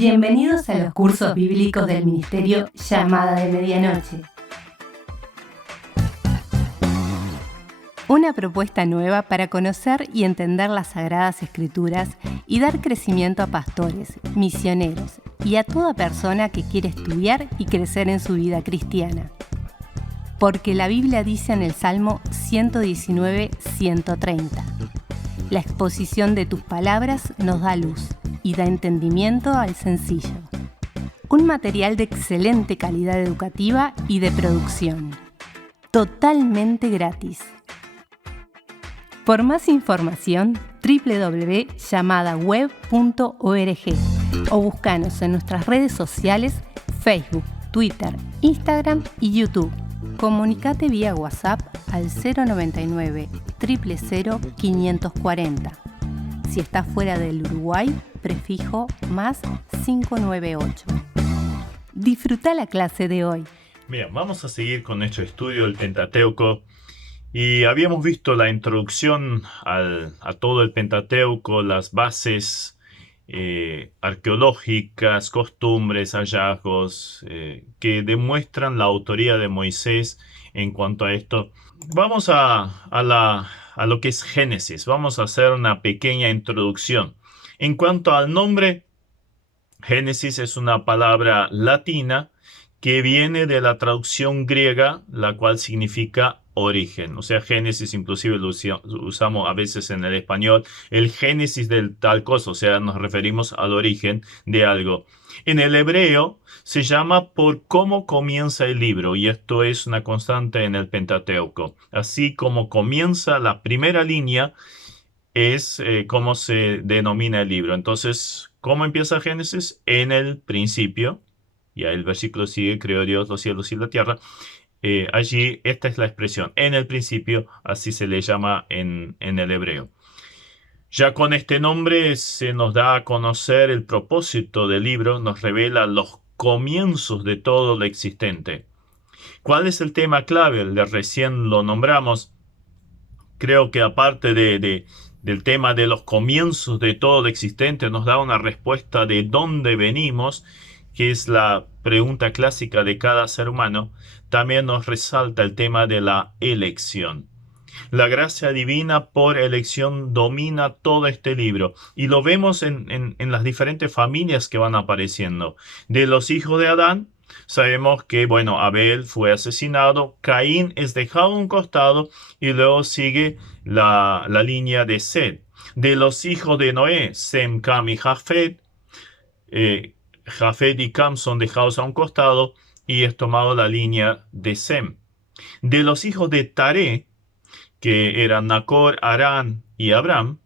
Bienvenidos a los cursos bíblicos del Ministerio Llamada de Medianoche. Una propuesta nueva para conocer y entender las Sagradas Escrituras y dar crecimiento a pastores, misioneros y a toda persona que quiere estudiar y crecer en su vida cristiana. Porque la Biblia dice en el Salmo 119:130: la exposición de tus palabras nos da luz y da entendimiento al sencillo. Un material de excelente calidad educativa y de producción. Totalmente gratis. Por más información, www.llamadaweb.org o búscanos en nuestras redes sociales, Facebook, Twitter, Instagram y YouTube. Comunicate vía WhatsApp al 099 000 540. Si estás fuera del Uruguay, prefijo más 598. Disfruta la clase de hoy. Bien, vamos a seguir con nuestro estudio del Pentateuco. Y habíamos visto la introducción a todo el Pentateuco, las bases arqueológicas, costumbres, hallazgos que demuestran la autoría de Moisés en cuanto a esto. Vamos a lo que es Génesis. Vamos a hacer una pequeña introducción. En cuanto al nombre, Génesis es una palabra latina que viene de la traducción griega, la cual significa origen. O sea, Génesis inclusive lo usamos a veces en el español, el génesis del tal cosa, o sea, nos referimos al origen de algo. En el hebreo se llama por cómo comienza el libro, y esto es una constante en el Pentateuco. Así como comienza la primera línea, es como se denomina el libro. Entonces, ¿cómo empieza Génesis? En el principio. Y ahí el versículo sigue: creó Dios los cielos y la tierra. Allí esta es la expresión, en el principio, así se le llama en el hebreo. Ya con este nombre se nos da a conocer el propósito del libro, nos revela los comienzos de todo lo existente. ¿Cuál es el tema clave? Recién lo nombramos. Creo que aparte del tema de los comienzos de todo lo existente, nos da una respuesta de dónde venimos, que es la pregunta clásica de cada ser humano. También nos resalta el tema de la elección. La gracia divina por elección domina todo este libro, y lo vemos en las diferentes familias que van apareciendo. De los hijos de Adán, sabemos que, Abel fue asesinado, Caín es dejado a un costado, y luego sigue la línea de Set. De los hijos de Noé, Sem, Cam y Jafet, Jafet y Cam son dejados a un costado y es tomado la línea de Sem. De los hijos de Taré, que eran Nacor, Harán y Abraham,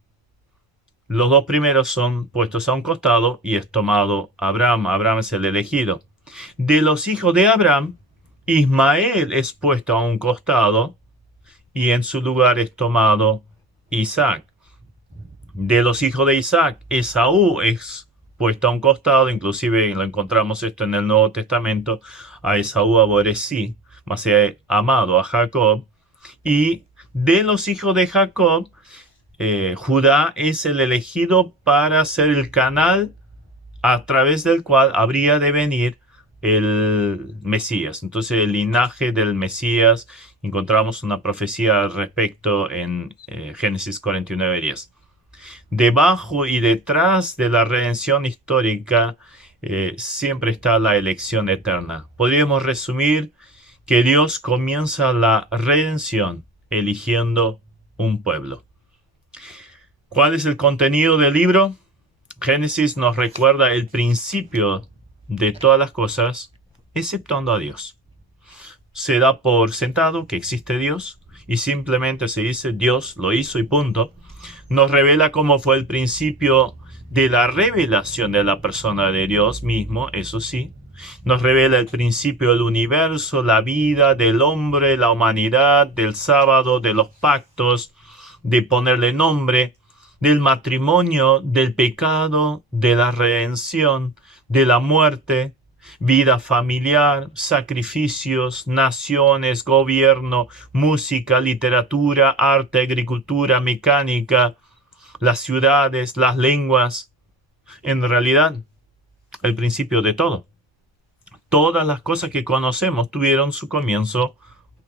los dos primeros son puestos a un costado y es tomado Abraham. Abraham es el elegido. De los hijos de Abraham, Ismael es puesto a un costado y en su lugar es tomado Isaac. De los hijos de Isaac, Esaú es puesto a un costado, inclusive lo encontramos esto en el Nuevo Testamento: a Esaú aborrecí, mas he amado a Jacob. Y de los hijos de Jacob, Judá es el elegido para ser el canal a través del cual habría de venir el Mesías. Entonces, el linaje del Mesías, encontramos una profecía al respecto en Génesis 49:10. Debajo y detrás de la redención histórica siempre está la elección eterna. Podríamos resumir que Dios comienza la redención eligiendo un pueblo. ¿Cuál es el contenido del libro? Génesis nos recuerda el principio de todas las cosas, exceptuando a Dios. Se da por sentado que existe Dios y simplemente se dice Dios lo hizo y punto. Nos revela cómo fue el principio de la revelación de la persona de Dios mismo, eso sí. Nos revela el principio del universo, la vida del hombre, la humanidad, del sábado, de los pactos, de ponerle nombre, del matrimonio, del pecado, de la redención, de la muerte, vida familiar, sacrificios, naciones, gobierno, música, literatura, arte, agricultura, mecánica, las ciudades, las lenguas. En realidad, el principio de todo. Todas las cosas que conocemos tuvieron su comienzo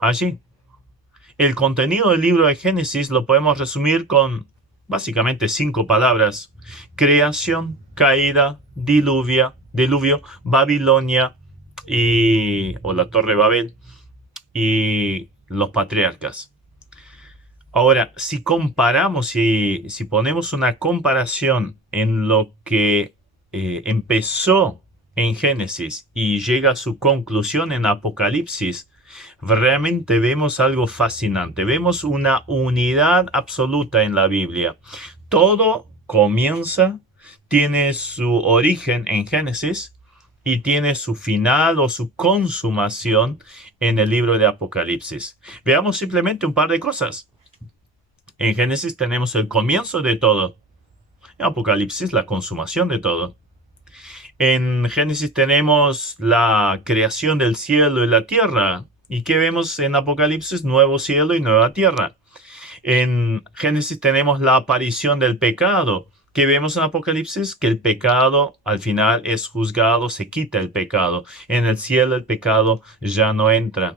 allí. El contenido del libro de Génesis lo podemos resumir con básicamente 5 palabras: creación, caída, diluvio, Babilonia o la Torre de Babel y los patriarcas. Ahora, si comparamos, si ponemos una comparación en lo que empezó en Génesis y llega a su conclusión en Apocalipsis, realmente vemos algo fascinante. Vemos una unidad absoluta en la Biblia. Todo comienza, tiene su origen en Génesis y tiene su final o su consumación en el libro de Apocalipsis. Veamos simplemente un par de cosas. En Génesis tenemos el comienzo de todo. En Apocalipsis la consumación de todo. En Génesis tenemos la creación del cielo y la tierra. ¿Y qué vemos en Apocalipsis? Nuevo cielo y nueva tierra. En Génesis tenemos la aparición del pecado. ¿Qué vemos en Apocalipsis? Que el pecado al final es juzgado, se quita el pecado. En el cielo el pecado ya no entra.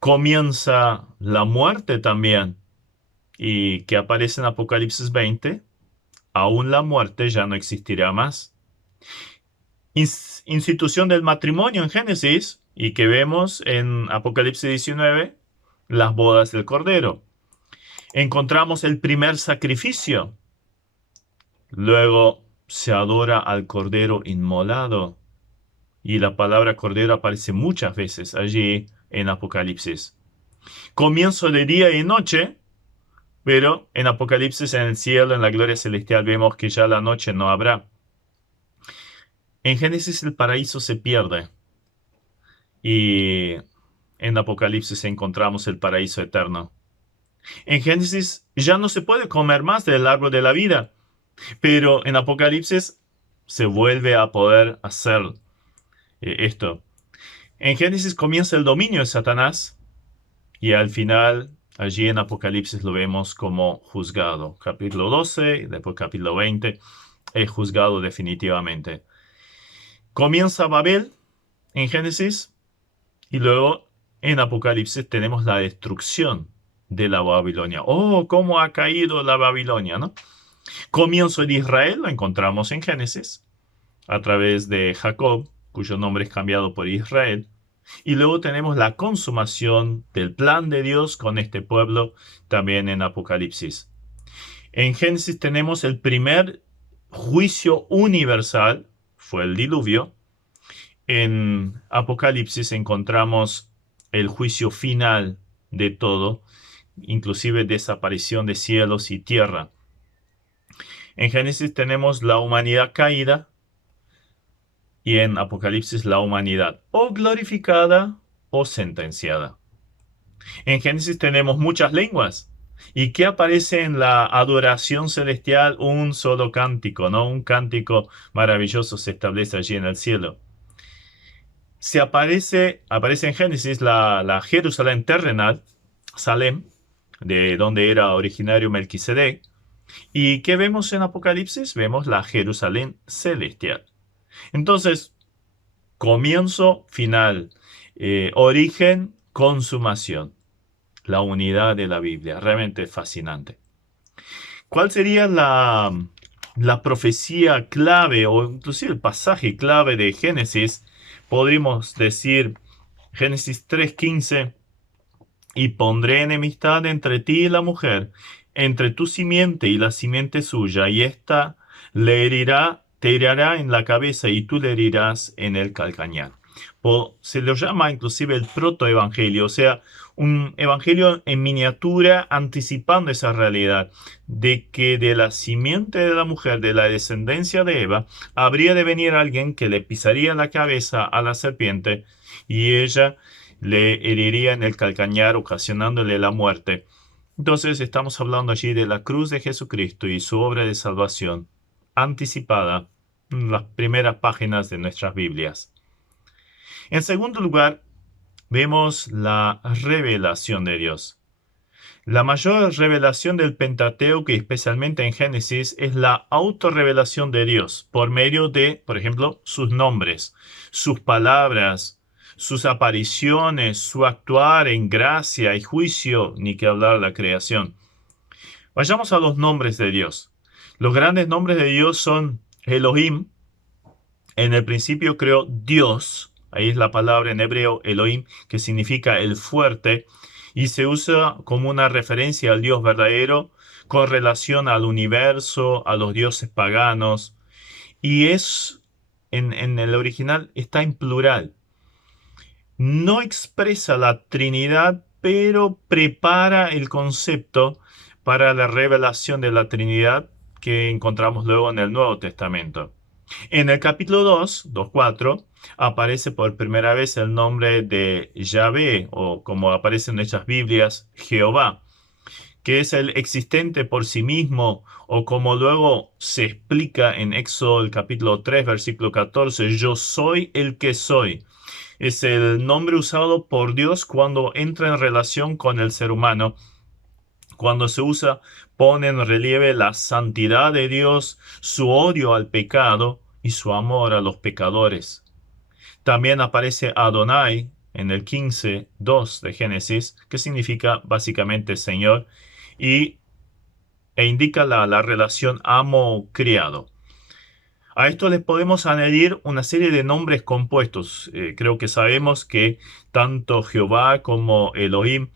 Comienza la muerte también. Y que aparece en Apocalipsis 20, aún la muerte ya no existirá más. Institución del matrimonio en Génesis, y que vemos en Apocalipsis 19, las bodas del Cordero. Encontramos el primer sacrificio. Luego se adora al Cordero inmolado. Y la palabra Cordero aparece muchas veces allí en Apocalipsis. Comienzo de día y noche. Pero en Apocalipsis, en el cielo, en la gloria celestial, vemos que ya la noche no habrá. En Génesis el paraíso se pierde. Y en Apocalipsis encontramos el paraíso eterno. En Génesis ya no se puede comer más del árbol de la vida. Pero en Apocalipsis se vuelve a poder hacer esto. En Génesis comienza el dominio de Satanás. Y al final, allí en Apocalipsis lo vemos como juzgado. Capítulo 12, y después capítulo 20, es juzgado definitivamente. Comienza Babel en Génesis y luego en Apocalipsis tenemos la destrucción de la Babilonia. ¡Oh, cómo ha caído la Babilonia!, ¿no? Comienzo de Israel lo encontramos en Génesis a través de Jacob, cuyo nombre es cambiado por Israel. Y luego tenemos la consumación del plan de Dios con este pueblo también en Apocalipsis. En Génesis tenemos el primer juicio universal, fue el diluvio. En Apocalipsis encontramos el juicio final de todo, inclusive desaparición de cielos y tierra. En Génesis tenemos la humanidad caída. Y en Apocalipsis la humanidad o glorificada o sentenciada. En Génesis tenemos muchas lenguas. ¿Y qué aparece en la adoración celestial? Un solo cántico, ¿no? Un cántico maravilloso se establece allí en el cielo. Aparece en Génesis la Jerusalén terrenal, Salem, de donde era originario Melquisedec. ¿Y qué vemos en Apocalipsis? Vemos la Jerusalén celestial. Entonces, comienzo, final, origen, consumación. La unidad de la Biblia, realmente fascinante. ¿Cuál sería la profecía clave o inclusive el pasaje clave de Génesis? Podríamos decir Génesis 3:15, y pondré enemistad entre ti y la mujer, entre tu simiente y la simiente suya, y ésta te herirá en la cabeza y tú le herirás en el calcañar. Se lo llama inclusive el protoevangelio, o sea, un evangelio en miniatura anticipando esa realidad de que de la simiente de la mujer, de la descendencia de Eva, habría de venir alguien que le pisaría la cabeza a la serpiente y ella le heriría en el calcañar, ocasionándole la muerte. Entonces estamos hablando allí de la cruz de Jesucristo y su obra de salvación anticipada en las primeras páginas de nuestras Biblias. En segundo lugar, vemos la revelación de Dios. La mayor revelación del Pentateuco, y especialmente en Génesis, es la autorrevelación de Dios por medio de, por ejemplo, sus nombres, sus palabras, sus apariciones, su actuar en gracia y juicio, ni que hablar de la creación. Vayamos a los nombres de Dios. Los grandes nombres de Dios son Elohim. En el principio creó Dios. Ahí es la palabra en hebreo Elohim, que significa el fuerte, y se usa como una referencia al Dios verdadero con relación al universo, a los dioses paganos. Y en el original está en plural. No expresa la Trinidad, pero prepara el concepto para la revelación de la Trinidad que encontramos luego en el Nuevo Testamento. En el capítulo 2:4, aparece por primera vez el nombre de Yahvé, o como aparece en nuestras Biblias, Jehová, que es el existente por sí mismo, o como luego se explica en Éxodo el capítulo 3, versículo 14, yo soy el que soy. Es el nombre usado por Dios cuando entra en relación con el ser humano. Cuando se usa, pone en relieve la santidad de Dios, su odio al pecado y su amor a los pecadores. También aparece Adonai en el 15:2 de Génesis, que significa básicamente Señor, e indica la relación amo-criado. A esto le podemos añadir una serie de nombres compuestos. Creo que sabemos que tanto Jehová como Elohim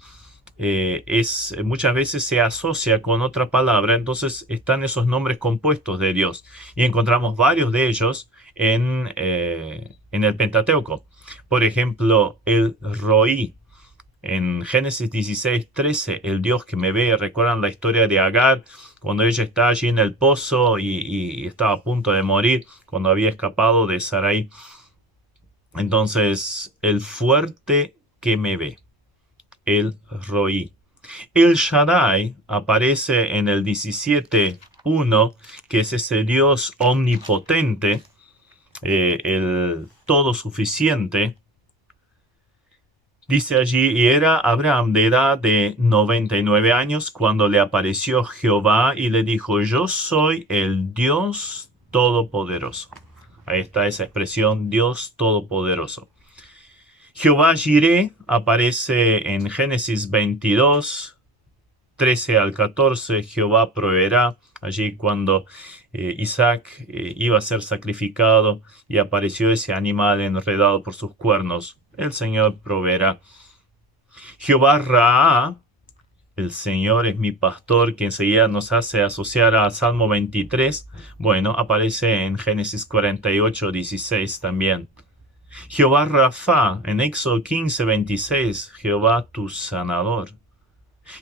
muchas veces se asocia con otra palabra, entonces están esos nombres compuestos de Dios. Y encontramos varios de ellos en el Pentateuco. Por ejemplo, el Roí. En Génesis 16:13, el Dios que me ve. ¿Recuerdan la historia de Agar? Cuando ella está allí en el pozo y estaba a punto de morir, cuando había escapado de Sarai. Entonces, el fuerte que me ve. El Roí. El Shaddai aparece en el 17:1, que es ese Dios omnipotente, el todo suficiente. Dice allí, y era Abraham de edad de 99 años cuando le apareció Jehová y le dijo, yo soy el Dios Todopoderoso. Ahí está esa expresión, Dios Todopoderoso. Jehová Jireh aparece en Génesis 22, 13 al 14. Jehová proveerá. Allí cuando Isaac iba a ser sacrificado y apareció ese animal enredado por sus cuernos, el Señor proveerá. Jehová Raá, el Señor es mi pastor, que enseguida nos hace asociar a Salmo 23. Bueno, aparece en Génesis 48, 16 también. Jehová Rafa, en Éxodo 15:26, Jehová tu sanador.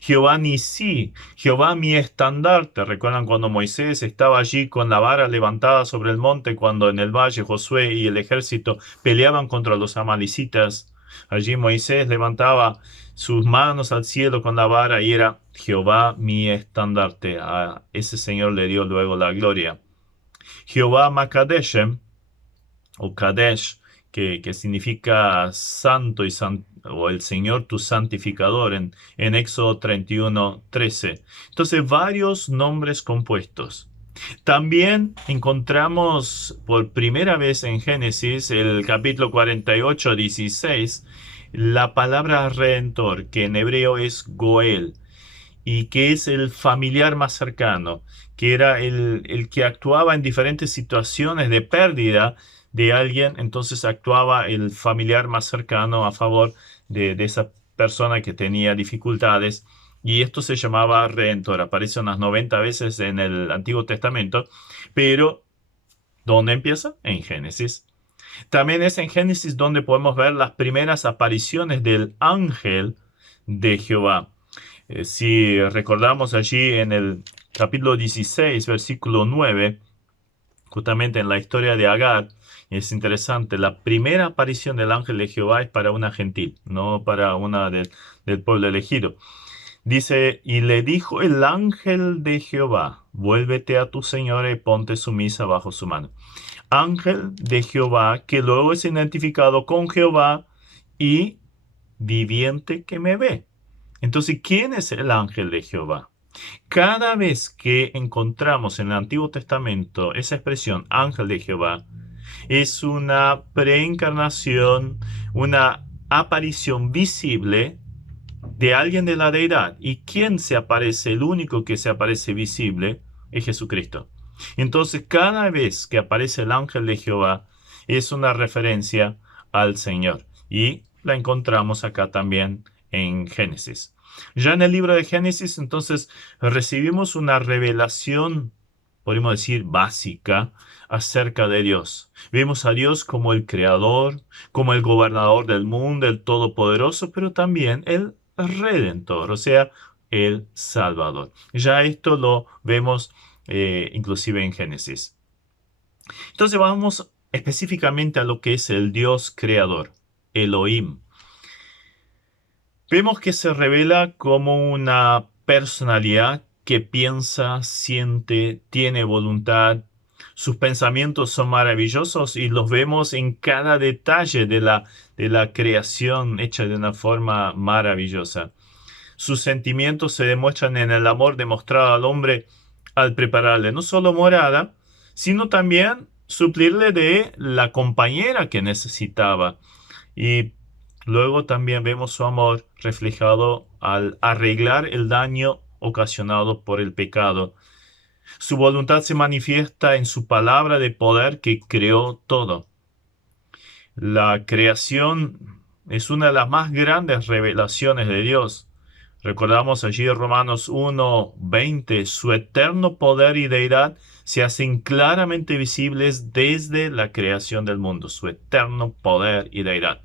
Jehová Nisí, Jehová mi estandarte. ¿Recuerdan cuando Moisés estaba allí con la vara levantada sobre el monte, cuando en el valle Josué y el ejército peleaban contra los amalecitas? Allí Moisés levantaba sus manos al cielo con la vara y era Jehová mi estandarte. A ese Señor le dio luego la gloria. Jehová Makadeshem, o Kadesh, que significa santo o el Señor tu santificador en Éxodo 31:13. Entonces, varios nombres compuestos. También encontramos por primera vez en Génesis, el capítulo 48:16, la palabra redentor, que en hebreo es Goel, y que es el familiar más cercano, que era el que actuaba en diferentes situaciones de pérdida de alguien, entonces actuaba el familiar más cercano a favor de esa persona que tenía dificultades, y esto se llamaba redentor. Aparece unas 90 veces en el Antiguo Testamento, pero ¿dónde empieza? En Génesis. También es en Génesis donde podemos ver las primeras apariciones del ángel de Jehová. Si recordamos allí en el capítulo 16, versículo 9, justamente en la historia de Agar, es interesante, la primera aparición del ángel de Jehová es para una gentil, no para una del pueblo elegido. Dice, y le dijo el ángel de Jehová, vuélvete a tu señora y ponte sumisa bajo su mano. Ángel de Jehová, que luego es identificado con Jehová y viviente que me ve. Entonces, ¿quién es el ángel de Jehová? Cada vez que encontramos en el Antiguo Testamento esa expresión ángel de Jehová, es una preencarnación, una aparición visible de alguien de la deidad. ¿Y quién se aparece? El único que se aparece visible es Jesucristo. Entonces, cada vez que aparece el ángel de Jehová, es una referencia al Señor. Y la encontramos acá también en Génesis. Ya en el libro de Génesis, entonces, recibimos una revelación, podríamos decir, básica acerca de Dios. Vemos a Dios como el creador, como el gobernador del mundo, el todopoderoso, pero también el redentor, o sea, el salvador. Ya esto lo vemos inclusive en Génesis. Entonces vamos específicamente a lo que es el Dios creador, Elohim. Vemos que se revela como una personalidad que piensa, siente, tiene voluntad. Sus pensamientos son maravillosos y los vemos en cada detalle de la creación hecha de una forma maravillosa. Sus sentimientos se demuestran en el amor demostrado al hombre al prepararle no solo morada, sino también suplirle de la compañera que necesitaba. Y luego también vemos su amor reflejado al arreglar el daño ocasionado por el pecado. Su voluntad se manifiesta en su palabra de poder que creó todo. La creación es una de las más grandes revelaciones de Dios. Recordamos allí en Romanos 1:20, su eterno poder y deidad se hacen claramente visibles desde la creación del mundo, su eterno poder y deidad.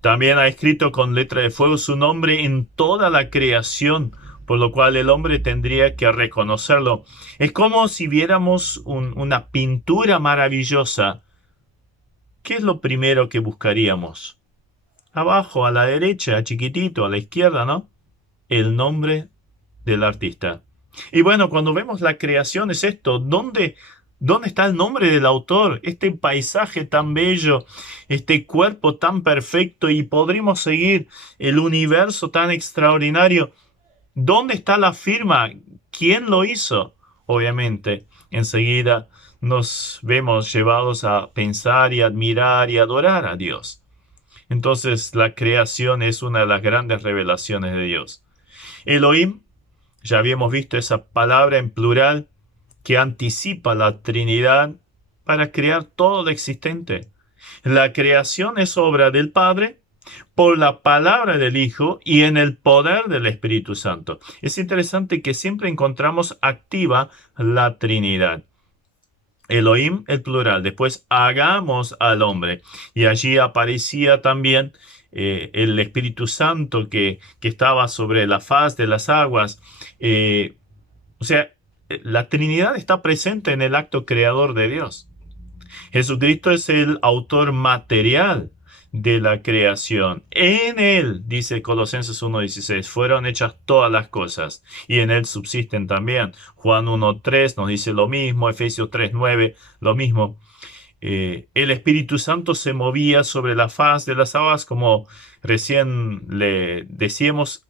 También ha escrito con letra de fuego su nombre en toda la creación, por lo cual el hombre tendría que reconocerlo. Es como si viéramos una pintura maravillosa. ¿Qué es lo primero que buscaríamos? Abajo, a la derecha, chiquitito, a la izquierda, ¿no? El nombre del artista. Y bueno, cuando vemos la creación es esto. ¿Dónde está el nombre del autor? Este paisaje tan bello, este cuerpo tan perfecto, y podríamos seguir el universo tan extraordinario. ¿Dónde está la firma? ¿Quién lo hizo? Obviamente, enseguida nos vemos llevados a pensar y admirar y adorar a Dios. Entonces, la creación es una de las grandes revelaciones de Dios. Elohim, ya habíamos visto esa palabra en plural que anticipa la Trinidad para crear todo lo existente. La creación es obra del Padre por la palabra del Hijo y en el poder del Espíritu Santo. Es interesante que siempre encontramos activa la Trinidad. Elohim, el plural. Después, hagamos al hombre. Y allí aparecía también el Espíritu Santo que estaba sobre la faz de las aguas. O sea, la Trinidad está presente en el acto creador de Dios. Jesucristo es el autor material de la creación. En Él, dice Colosenses 1:16, fueron hechas todas las cosas y en Él subsisten también. Juan 1:3 nos dice lo mismo, Efesios 3:9 lo mismo. El Espíritu Santo se movía sobre la faz de las aguas, como recién le decíamos,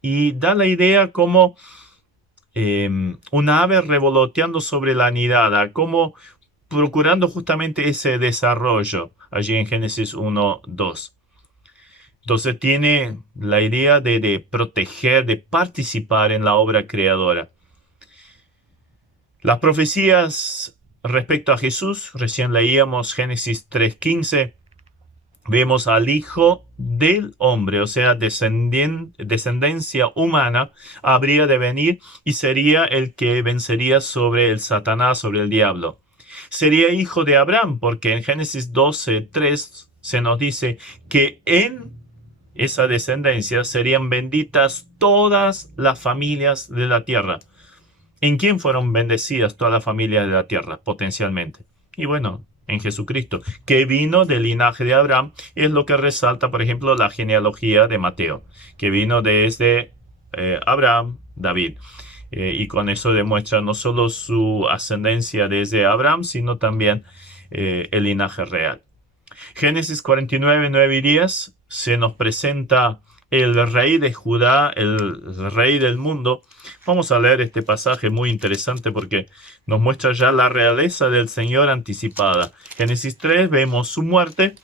y da la idea como una ave revoloteando sobre la nidada, como procurando justamente ese desarrollo allí en Génesis 1:2. Entonces tiene la idea de proteger, de participar en la obra creadora. Las profecías respecto a Jesús, recién leíamos Génesis 3:15, vemos al Hijo del Hombre, o sea, descendencia humana, habría de venir y sería el que vencería sobre el Satanás, sobre el diablo. Sería hijo de Abraham, porque en Génesis 12:3 se nos dice que en esa descendencia serían benditas todas las familias de la tierra. ¿En quién fueron bendecidas todas las familias de la tierra, potencialmente? Y bueno, en Jesucristo, que vino del linaje de Abraham, es lo que resalta, por ejemplo, la genealogía de Mateo, que vino desde Abraham, David. Y con eso demuestra no solo su ascendencia desde Abraham, sino también el linaje real. Génesis 49:9 y 10 se nos presenta el rey de Judá, el rey del mundo. Vamos a leer este pasaje muy interesante porque nos muestra ya la realeza del Señor anticipada. Génesis 3 vemos su muerte,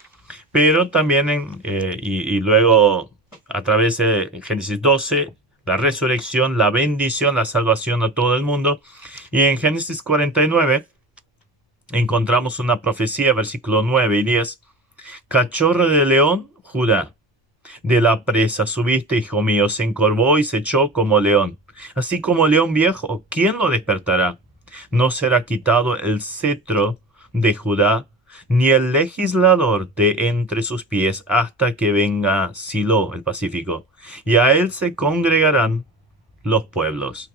pero también y luego a través de Génesis 12, la resurrección, la bendición, la salvación a todo el mundo. Y en Génesis 49 encontramos una profecía, versículos 9 y 10. Cachorro de león, Judá. De la presa subiste, hijo mío, se encorvó y se echó como león. Así como león viejo, ¿quién lo despertará? No será quitado el cetro de Judá, ni el legislador de entre sus pies, hasta que venga Silo, el Pacífico, y a él se congregarán los pueblos,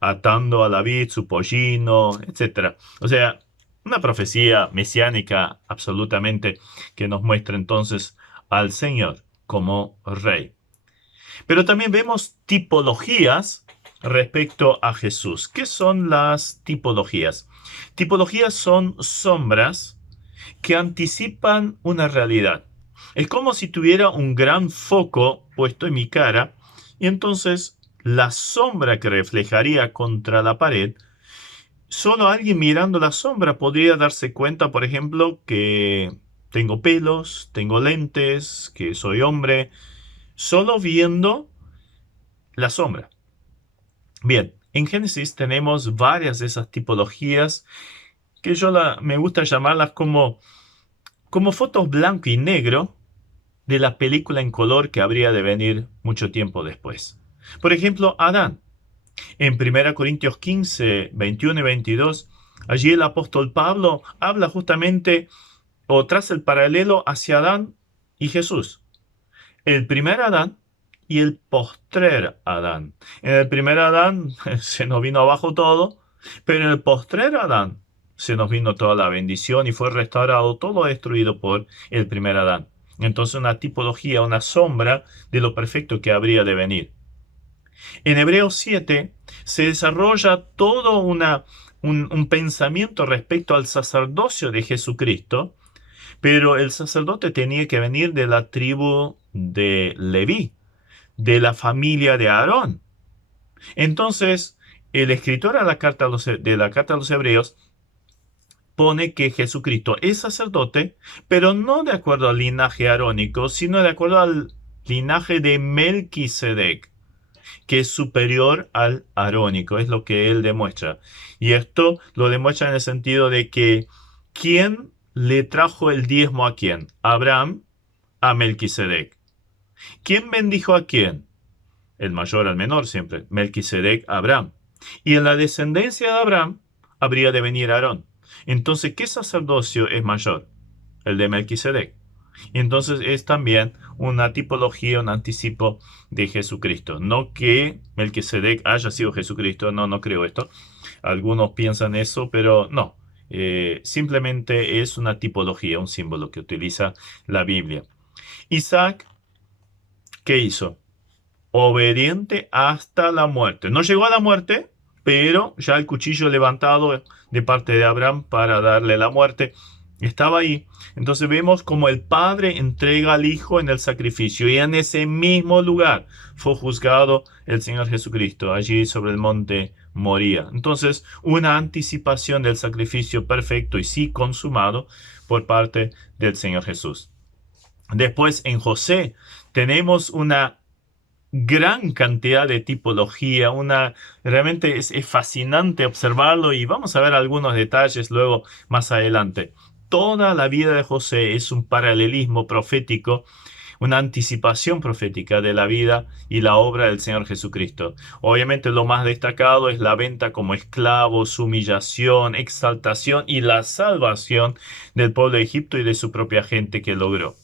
atando a la vid su pollino, etc. O sea, una profecía mesiánica absolutamente que nos muestra entonces al Señor como rey. Pero también vemos tipologías respecto a Jesús. ¿Qué son las tipologías? Tipologías son sombras que anticipan una realidad. Es como si tuviera un gran foco puesto en mi cara y entonces la sombra que reflejaría contra la pared, solo alguien mirando la sombra podría darse cuenta, por ejemplo, que tengo pelos, tengo lentes, que soy hombre, solo viendo la sombra. Bien, en Génesis tenemos varias de esas tipologías que me gusta llamarlas como fotos blanco y negro de la película en color que habría de venir mucho tiempo después. Por ejemplo, Adán. En 1 Corintios 15, 21 y 22, allí el apóstol Pablo habla justamente o traza el paralelo hacia Adán y Jesús. El primer Adán y el postrer Adán. En el primer Adán se nos vino abajo todo, pero en el postrer Adán se nos vino toda la bendición y fue restaurado todo destruido por el primer Adán. Entonces una tipología, una sombra de lo perfecto que habría de venir. En Hebreos 7 se desarrolla todo un pensamiento respecto al sacerdocio de Jesucristo, pero el sacerdote tenía que venir de la tribu de Leví, de la familia de Aarón. Entonces, el escritor de la carta a los Hebreos pone que Jesucristo es sacerdote, pero no de acuerdo al linaje arónico, sino de acuerdo al linaje de Melquisedec, que es superior al arónico, es lo que él demuestra. Y esto lo demuestra en el sentido de que ¿quién le trajo el diezmo a quién? Abraham a Melquisedec. ¿Quién bendijo a quién? El mayor al menor siempre. Melquisedec a Abraham. Y en la descendencia de Abraham habría de venir Aarón. Entonces, ¿qué sacerdocio es mayor? El de Melquisedec. Y entonces es también una tipología, un anticipo de Jesucristo. No que Melquisedec haya sido Jesucristo, no creo esto. Algunos piensan eso, pero no. Simplemente es una tipología, un símbolo que utiliza la Biblia. Isaac, ¿qué hizo? Obediente hasta la muerte. No llegó a la muerte, pero ya el cuchillo levantado de parte de Abraham para darle la muerte estaba ahí. Entonces vemos como el Padre entrega al Hijo en el sacrificio, y en ese mismo lugar fue juzgado el Señor Jesucristo, allí sobre el monte Moría. Entonces, una anticipación del sacrificio perfecto y sí consumado por parte del Señor Jesús. Después, en José tenemos una gran cantidad de tipología, realmente es fascinante observarlo, y vamos a ver algunos detalles luego más adelante. Toda la vida de José es un paralelismo profético, una anticipación profética de la vida y la obra del Señor Jesucristo. Obviamente lo más destacado es la venta como esclavo, su humillación, exaltación y la salvación del pueblo de Egipto y de su propia gente que logró.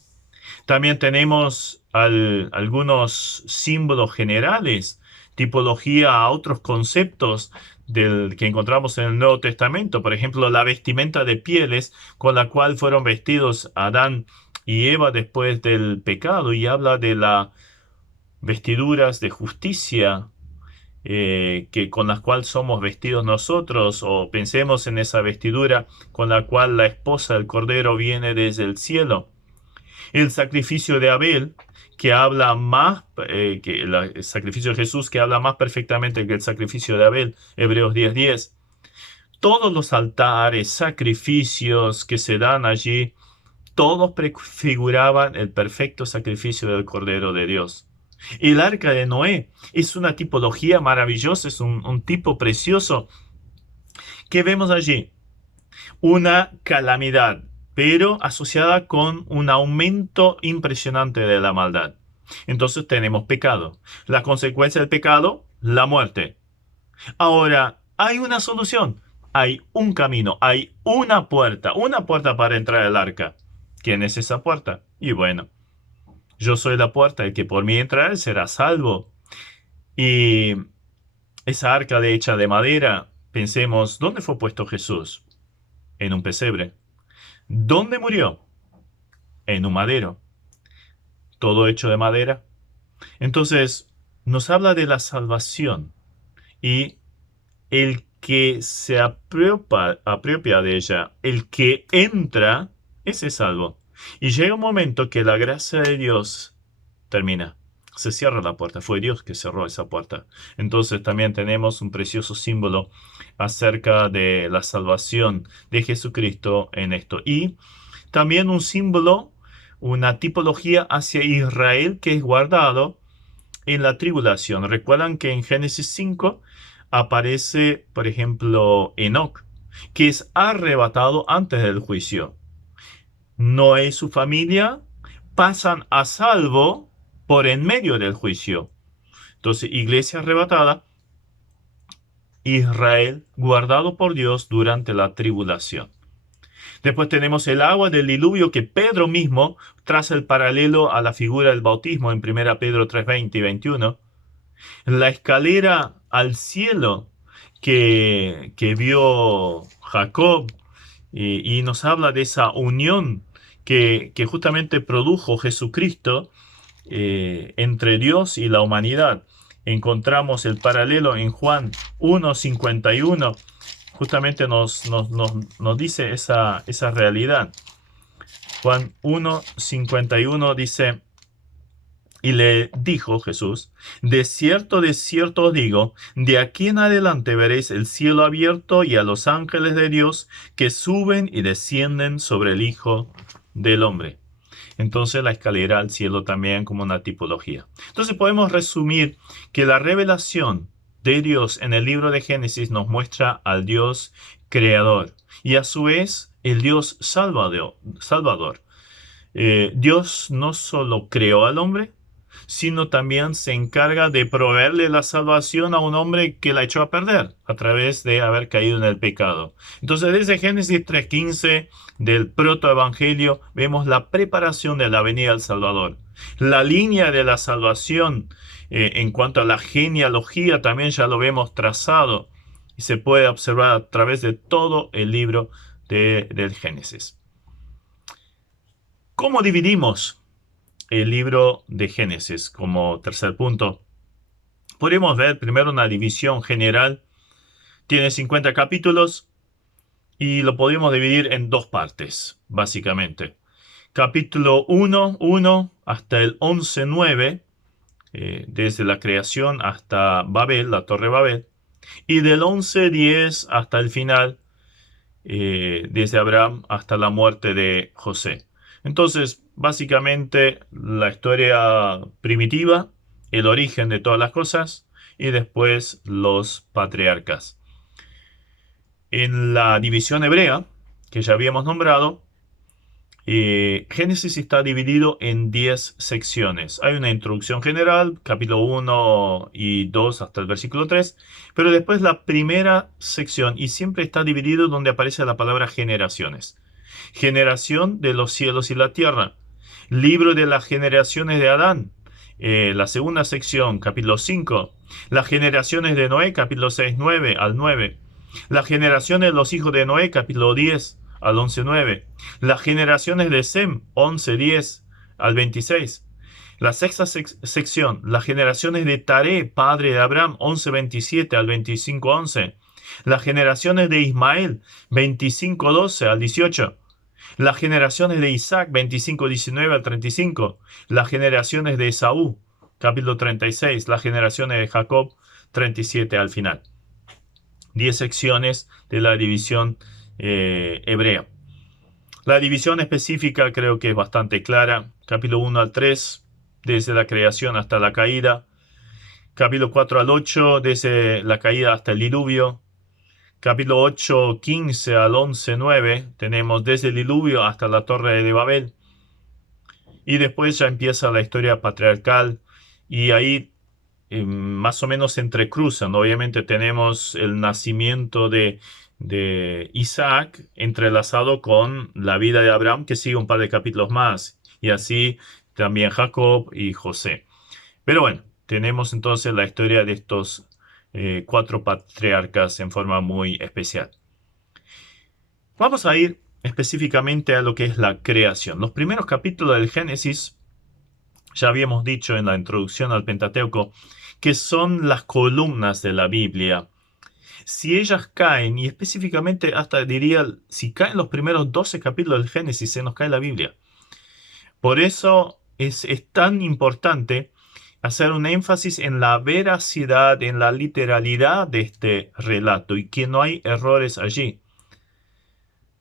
También tenemos algunos símbolos generales, tipología a otros conceptos que encontramos en el Nuevo Testamento. Por ejemplo, la vestimenta de pieles con la cual fueron vestidos Adán y Eva después del pecado, y habla de las vestiduras de justicia con las cuales somos vestidos nosotros, o pensemos en esa vestidura con la cual la esposa del Cordero viene desde el cielo. El sacrificio de Abel, que habla más, el sacrificio de Jesús, que habla más perfectamente que el sacrificio de Abel, Hebreos 10:10. Todos los altares, sacrificios que se dan allí, todos prefiguraban el perfecto sacrificio del Cordero de Dios. El arca de Noé es una tipología maravillosa, es un tipo precioso. ¿Qué vemos allí? Una calamidad, pero asociada con un aumento impresionante de la maldad. Entonces tenemos pecado. La consecuencia del pecado, la muerte. Ahora, hay una solución. Hay un camino, hay una puerta para entrar al arca. ¿Quién es esa puerta? Y bueno, yo soy la puerta, el que por mí entrará será salvo. Y esa arca hecha de madera, pensemos, ¿dónde fue puesto Jesús? En un pesebre. ¿Dónde murió? En un madero. Todo hecho de madera. Entonces, nos habla de la salvación y el que se apropia de ella, el que entra, ese es salvo. Y llega un momento que la gracia de Dios termina. Se cierra la puerta. Fue Dios que cerró esa puerta. Entonces también tenemos un precioso símbolo acerca de la salvación de Jesucristo en esto. Y también un símbolo, una tipología hacia Israel que es guardado en la tribulación. Recuerdan que en Génesis 5 aparece, por ejemplo, Enoc, que es arrebatado antes del juicio. Noé y su familia pasan a salvo por en medio del juicio. Entonces, iglesia arrebatada, Israel guardado por Dios durante la tribulación. Después tenemos el agua del diluvio que Pedro mismo traza el paralelo a la figura del bautismo en 1 Pedro 3:20 y 21. La escalera al cielo que vio Jacob y nos habla de esa unión que justamente produjo Jesucristo entre Dios y la humanidad. Encontramos el paralelo en Juan 1:51. Justamente nos dice esa realidad. Juan 1:51 dice: y le dijo Jesús, de cierto os digo, de aquí en adelante veréis el cielo abierto y a los ángeles de Dios que suben y descienden sobre el Hijo del Hombre. Entonces la escalera al cielo también como una tipología. Entonces podemos resumir que la revelación de Dios en el libro de Génesis nos muestra al Dios creador y a su vez el Dios salvador. Dios no solo creó al hombre, sino también se encarga de proveerle la salvación a un hombre que la echó a perder a través de haber caído en el pecado. Entonces, desde Génesis 3:15 del protoevangelio vemos la preparación de la venida del Salvador. La línea de la salvación en cuanto a la genealogía también ya lo vemos trazado y se puede observar a través de todo el libro del Génesis. ¿Cómo dividimos el libro de Génesis como tercer punto? Podemos ver primero una división general. Tiene 50 capítulos y lo podemos dividir en dos partes, básicamente. Capítulo 1 hasta el 11:9, desde la creación hasta Babel, la Torre Babel. Y del 11:10 hasta el final, desde Abraham hasta la muerte de José. Entonces, básicamente, la historia primitiva, el origen de todas las cosas, y después los patriarcas. En la división hebrea, que ya habíamos nombrado, Génesis está dividido en 10 secciones. Hay una introducción general, capítulo 1 y 2 hasta el versículo 3, pero después la primera sección, y siempre está dividido donde aparece la palabra generaciones. Generación de los cielos y la tierra. Libro de las generaciones de Adán. La segunda sección, capítulo 5. Las generaciones de Noé, capítulo 6:9 al 9. Las generaciones de los hijos de Noé, capítulo 10 al 11:9. Las generaciones de Sem, 11:10 al 26. La sexta sección, las generaciones de Taré, padre de Abraham, 11:27 al 25:11. Las generaciones de Ismael, 25:12 al 18. Las generaciones de Isaac, 25:19 al 35. Las generaciones de Esaú, capítulo 36. Las generaciones de Jacob, 37 al final. 10 secciones de la división hebrea. La división específica creo que es bastante clara. Capítulo 1 al 3, desde la creación hasta la caída. Capítulo 4 al 8, desde la caída hasta el diluvio. Capítulo 8, 15 al 11, 9, tenemos desde el diluvio hasta la torre de Babel. Y después ya empieza la historia patriarcal y ahí más o menos se entrecruzan. Obviamente tenemos el nacimiento de Isaac entrelazado con la vida de Abraham, que sigue un par de capítulos más. Y así también Jacob y José. Pero bueno, tenemos entonces la historia de estos 4 patriarcas en forma muy especial. Vamos a ir específicamente a lo que es la creación. Los primeros capítulos del Génesis, ya habíamos dicho en la introducción al Pentateuco, que son las columnas de la Biblia. Si ellas caen, y específicamente hasta diría, si caen los primeros 12 capítulos del Génesis, se nos cae la Biblia. Por eso es tan importante hacer un énfasis en la veracidad, en la literalidad de este relato y que no hay errores allí.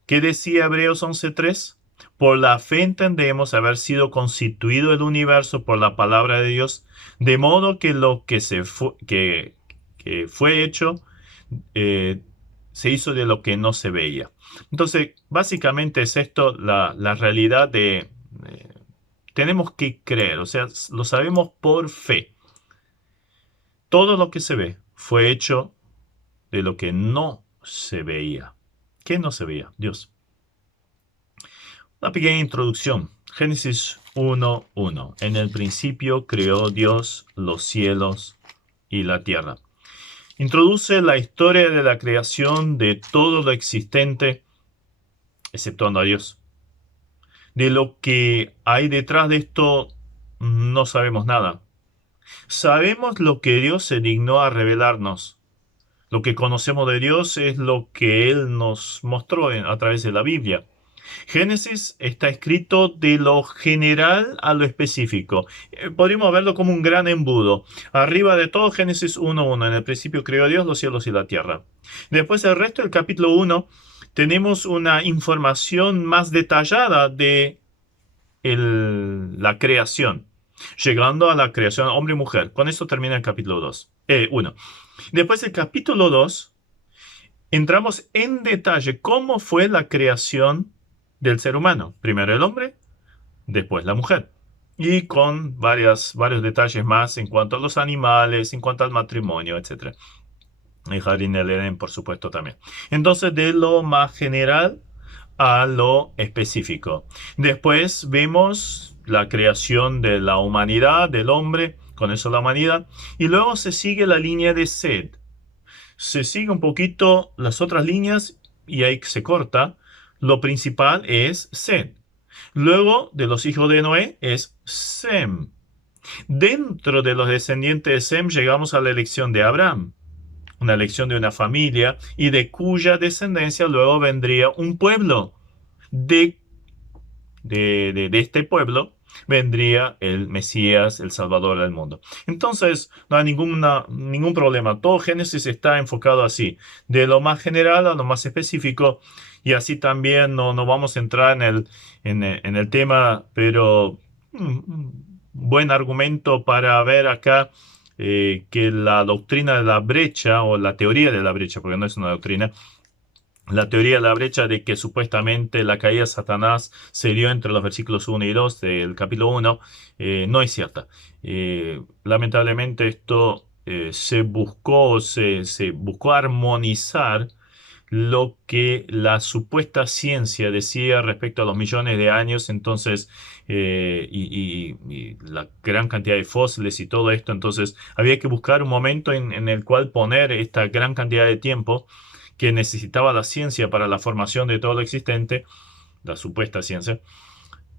¿Qué decía Hebreos 11:3? Por la fe entendemos haber sido constituido el universo por la palabra de Dios, de modo que lo que fue hecho se hizo de lo que no se veía. Entonces, básicamente es esto la realidad de... tenemos que creer, o sea, lo sabemos por fe. Todo lo que se ve fue hecho de lo que no se veía. ¿Qué no se veía? Dios. Una pequeña introducción. Génesis 1:1. En el principio creó Dios los cielos y la tierra. Introduce la historia de la creación de todo lo existente, exceptuando a Dios. De lo que hay detrás de esto no sabemos nada. Sabemos lo que Dios se dignó a revelarnos. Lo que conocemos de Dios es lo que Él nos mostró a través de la Biblia. Génesis está escrito de lo general a lo específico. Podríamos verlo como un gran embudo. Arriba de todo, Génesis 1:1. En el principio creó Dios los cielos y la tierra. Después, el resto del capítulo 1, tenemos una información más detallada de la creación. Llegando a la creación hombre y mujer. Con eso termina el capítulo 1. Después, el capítulo 2, entramos en detalle cómo fue la creación del ser humano. Primero el hombre, después la mujer. Y con varios detalles más en cuanto a los animales, en cuanto al matrimonio, etc. El jardín del Edén, por supuesto, también. Entonces, de lo más general a lo específico. Después vemos la creación de la humanidad, del hombre, con eso la humanidad. Y luego se sigue la línea de Sed. Se sigue un poquito las otras líneas y ahí se corta. Lo principal es Sed. Luego de los hijos de Noé es Sem. Dentro de los descendientes de Sem llegamos a la elección de Abraham. Una elección de una familia y de cuya descendencia luego vendría un pueblo. De este pueblo vendría el Mesías, el Salvador del mundo. Entonces, no hay ningún problema. Todo Génesis está enfocado así, de lo más general a lo más específico, y así también no vamos a entrar en el tema, pero buen argumento para ver acá que la doctrina de la brecha, o la teoría de la brecha, porque no es una doctrina, la teoría de la brecha de que supuestamente la caída de Satanás se dio entre los versículos 1 y 2 del capítulo 1, no es cierta. Lamentablemente esto se buscó armonizar lo que la supuesta ciencia decía respecto a los millones de años, entonces, y la gran cantidad de fósiles y todo esto. Entonces había que buscar un momento en el cual poner esta gran cantidad de tiempo que necesitaba la ciencia para la formación de todo lo existente, la supuesta ciencia,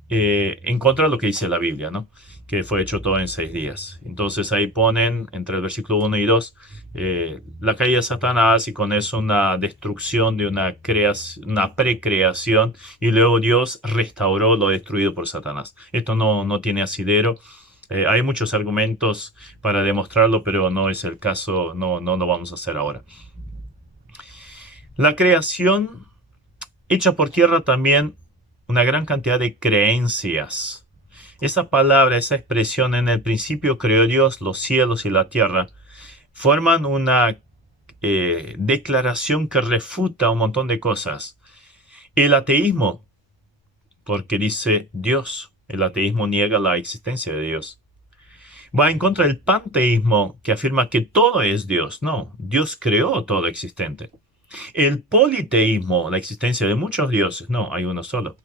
en contra de lo que dice la Biblia, ¿no? Que fue hecho todo en 6 días. Entonces ahí ponen entre el versículo 1 y 2 la caída de Satanás, y con eso una destrucción de una precreación, y luego Dios restauró lo destruido por Satanás. Esto no tiene asidero. Hay muchos argumentos para demostrarlo, pero no es el caso, no lo vamos a hacer ahora. La creación echa por tierra también una gran cantidad de creencias. Esa palabra, esa expresión, en el principio creó Dios los cielos y la tierra, forman una declaración que refuta un montón de cosas. El ateísmo, porque dice Dios, el ateísmo niega la existencia de Dios. Va en contra del panteísmo, que afirma que todo es Dios. No, Dios creó todo existente. El politeísmo, la existencia de muchos dioses. No, hay uno solo.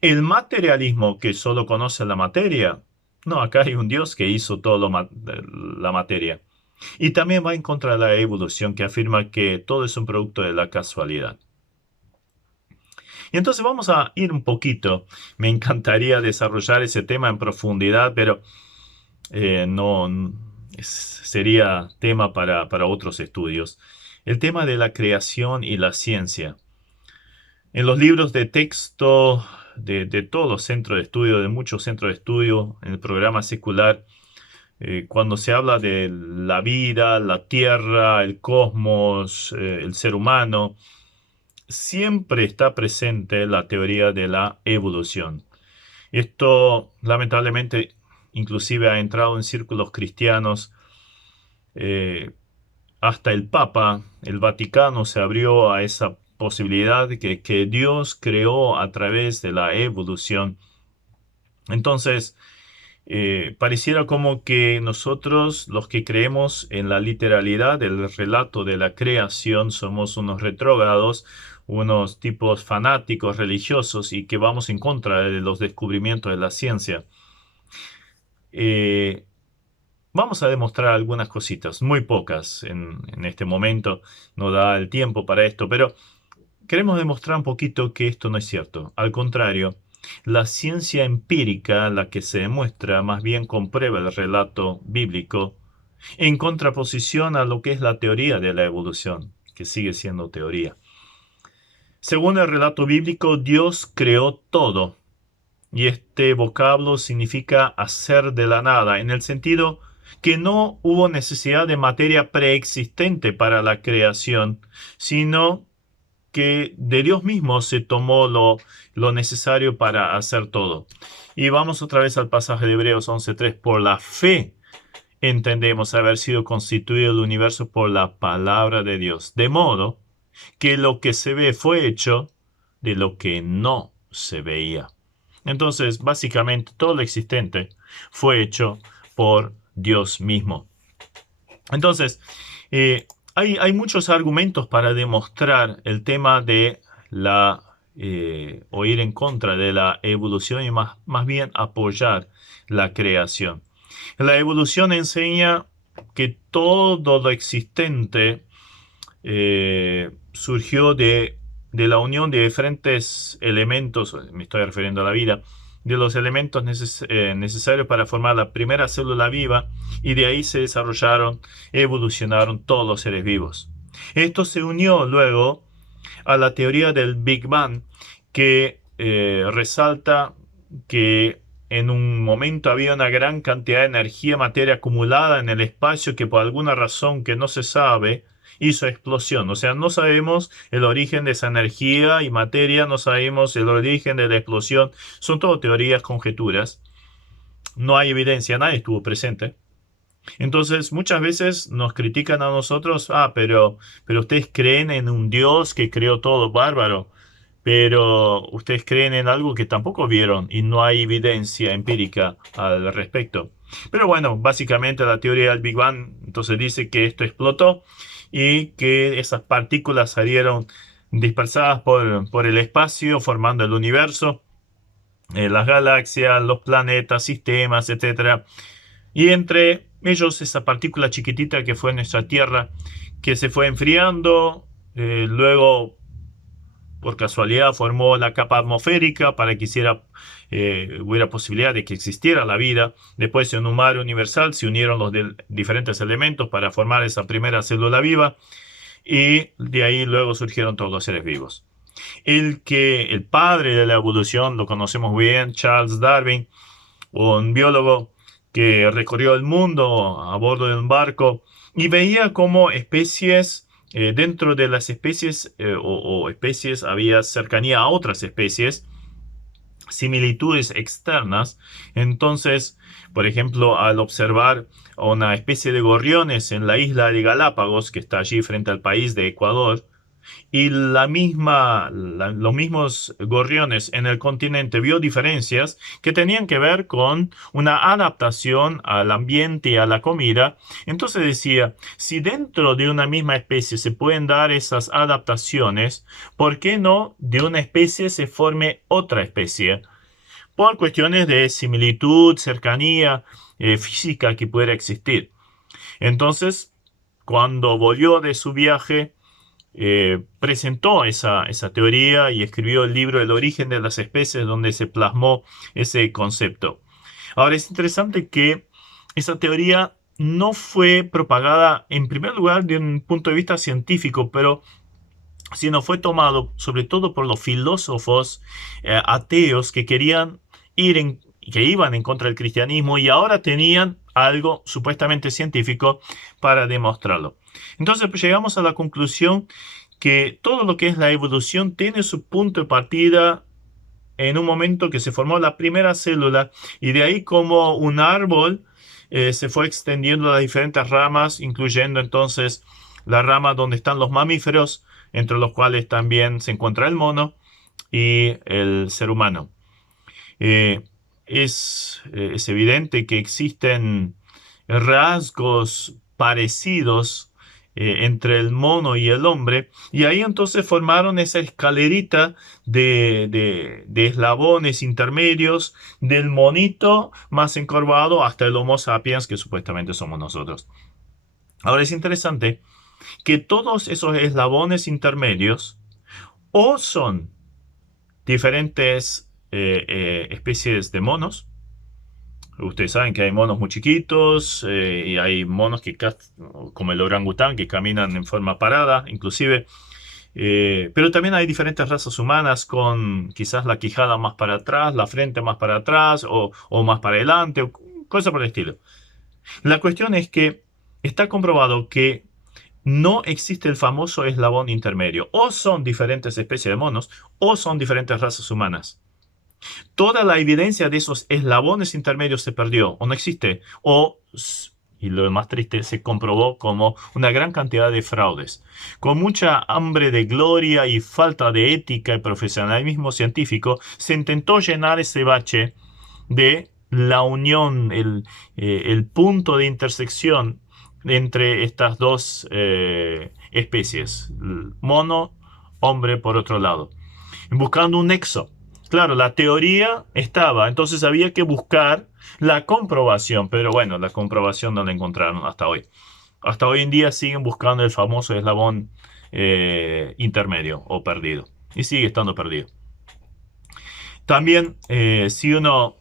El materialismo, que solo conoce la materia. No, acá hay un Dios que hizo toda la materia. Y también va en contra de la evolución, que afirma que todo es un producto de la casualidad. Y entonces vamos a ir un poquito. Me encantaría desarrollar ese tema en profundidad, pero sería tema para otros estudios. El tema de la creación y la ciencia. En los libros de texto de todos los centros de estudio, de muchos centros de estudio, en el programa secular, cuando se habla de la vida, la tierra, el cosmos, el ser humano, siempre está presente la teoría de la evolución. Esto, lamentablemente, inclusive ha entrado en círculos cristianos. Hasta el Papa, el Vaticano, se abrió a esa posibilidad que Dios creó a través de la evolución. Entonces, pareciera como que nosotros, los que creemos en la literalidad del relato de la creación, somos unos retrógrados, unos tipos fanáticos religiosos, y que vamos en contra de los descubrimientos de la ciencia. Vamos a demostrar algunas cositas, muy pocas en este momento, no da el tiempo para esto, pero queremos demostrar un poquito que esto no es cierto. Al contrario, la ciencia empírica, la que se demuestra, más bien comprueba el relato bíblico, en contraposición a lo que es la teoría de la evolución, que sigue siendo teoría. Según el relato bíblico, Dios creó todo, y este vocablo significa hacer de la nada, en el sentido que no hubo necesidad de materia preexistente para la creación, sino que de Dios mismo se tomó lo necesario para hacer todo. Y vamos otra vez al pasaje de Hebreos 11:3. Por la fe entendemos haber sido constituido el universo por la palabra de Dios, de modo que lo que se ve fue hecho de lo que no se veía. Entonces, básicamente, todo lo existente fue hecho por Dios mismo. Entonces, hay muchos argumentos para demostrar el tema de o ir en contra de la evolución, y más bien apoyar la creación. La evolución enseña que todo lo existente surgió de la unión de diferentes elementos, me estoy refiriendo a la vida, de los elementos necesarios para formar la primera célula viva, y de ahí se desarrollaron, evolucionaron todos los seres vivos. Esto se unió luego a la teoría del Big Bang, que resalta que en un momento había una gran cantidad de energía, materia acumulada en el espacio, que por alguna razón que no se sabe, hizo explosión. O sea, no sabemos el origen de esa energía y materia, no sabemos el origen de la explosión. Son todo teorías, conjeturas. No hay evidencia, nadie estuvo presente. Entonces, muchas veces nos critican a nosotros, pero ustedes creen en un Dios que creó todo, bárbaro. Pero ustedes creen en algo que tampoco vieron y no hay evidencia empírica al respecto. Pero bueno, básicamente la teoría del Big Bang entonces dice que esto explotó y que esas partículas salieron dispersadas por el espacio, formando el universo, las galaxias, los planetas, sistemas, etc. Y entre ellos esa partícula chiquitita que fue nuestra Tierra, que se fue enfriando, luego por casualidad formó la capa atmosférica para que hubiera posibilidad de que existiera la vida. Después, en un mar universal se unieron los diferentes elementos para formar esa primera célula viva, y de ahí luego surgieron todos los seres vivos. El padre de la evolución lo conocemos bien, Charles Darwin, un biólogo que recorrió el mundo a bordo de un barco y veía cómo especies, dentro de las especies o especies había cercanía a otras especies, similitudes externas. Entonces, por ejemplo, al observar una especie de gorriones en la isla de Galápagos, que está allí frente al país de Ecuador, y los mismos gorriones en el continente, vio diferencias que tenían que ver con una adaptación al ambiente y a la comida. Entonces decía, si dentro de una misma especie se pueden dar esas adaptaciones, ¿por qué no de una especie se forme otra especie? Por cuestiones de similitud, cercanía física que pudiera existir. Entonces, cuando volvió de su viaje, presentó esa teoría y escribió el libro El origen de las especies, donde se plasmó ese concepto. Ahora, es interesante que esa teoría no fue propagada en primer lugar de un punto de vista científico, pero sino fue tomado sobre todo por los filósofos ateos que iban en contra del cristianismo y ahora tenían algo supuestamente científico para demostrarlo. Entonces, pues, llegamos a la conclusión que todo lo que es la evolución tiene su punto de partida en un momento que se formó la primera célula, y de ahí como un árbol se fue extendiendo a las diferentes ramas, incluyendo entonces la rama donde están los mamíferos, entre los cuales también se encuentra el mono y el ser humano. Es evidente que existen rasgos parecidos entre el mono y el hombre, y ahí entonces formaron esa escalerita de eslabones intermedios, del monito más encorvado hasta el Homo sapiens, que supuestamente somos nosotros. Ahora, es interesante que todos esos eslabones intermedios o son diferentes especies de monos. Ustedes saben que hay monos muy chiquitos y hay monos como el orangután, que caminan en forma parada, inclusive. Pero también hay diferentes razas humanas con quizás la quijada más para atrás, la frente más para atrás o más para adelante, o cosas por el estilo. La cuestión es que está comprobado que no existe el famoso eslabón intermedio. O son diferentes especies de monos o son diferentes razas humanas. Toda la evidencia de esos eslabones intermedios se perdió o no existe, y lo más triste, se comprobó como una gran cantidad de fraudes. Con mucha hambre de gloria y falta de ética y profesionalismo científico, se intentó llenar ese bache de la unión, el punto de intersección entre estas dos especies, mono, hombre por otro lado, buscando un nexo. Claro, la teoría estaba, entonces había que buscar la comprobación, pero bueno, la comprobación no la encontraron hasta hoy. Hasta hoy en día siguen buscando el famoso eslabón intermedio o perdido, y sigue estando perdido. También, si uno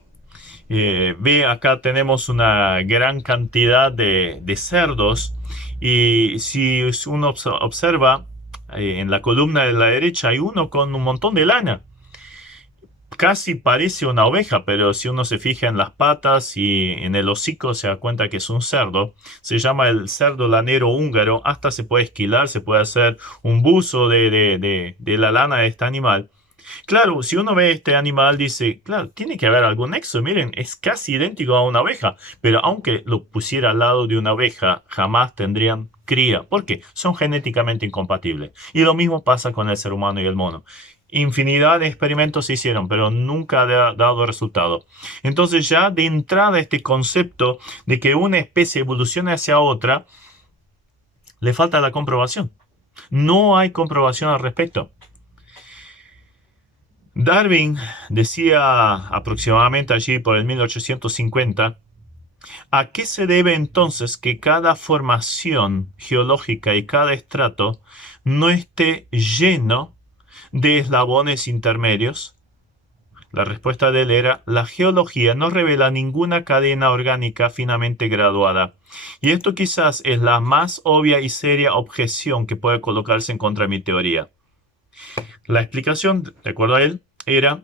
ve, acá tenemos una gran cantidad de cerdos, y si uno observa en la columna de la derecha hay uno con un montón de lana. Casi parece una oveja, pero si uno se fija en las patas y en el hocico se da cuenta que es un cerdo. Se llama el cerdo lanero húngaro. Hasta se puede esquilar, se puede hacer un buzo de la lana de este animal. Claro, si uno ve este animal, dice, claro, tiene que haber algún nexo. Miren, es casi idéntico a una oveja, pero aunque lo pusiera al lado de una oveja, jamás tendrían cría. ¿Por qué? Son genéticamente incompatibles. Y lo mismo pasa con el ser humano y el mono. Infinidad de experimentos se hicieron, pero nunca ha dado resultado. Entonces, ya de entrada, este concepto de que una especie evoluciona hacia otra, le falta la comprobación. No hay comprobación al respecto. Darwin decía aproximadamente allí por el 1850, ¿a qué se debe entonces que cada formación geológica y cada estrato no esté lleno de eslabones intermedios? La respuesta de él era: la geología no revela ninguna cadena orgánica finamente graduada. Y esto quizás es la más obvia y seria objeción que puede colocarse en contra de mi teoría. La explicación, de acuerdo a él, era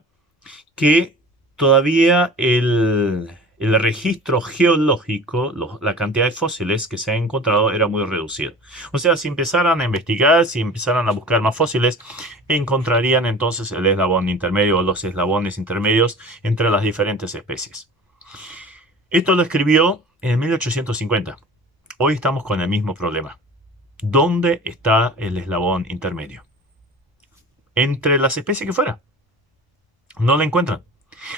que todavía el registro geológico, la cantidad de fósiles que se han encontrado era muy reducida. O sea, si empezaran a investigar, si empezaran a buscar más fósiles, encontrarían entonces el eslabón intermedio o los eslabones intermedios entre las diferentes especies. Esto lo escribió en 1850. Hoy estamos con el mismo problema. ¿Dónde está el eslabón intermedio? Entre las especies que fuera. No la encuentran.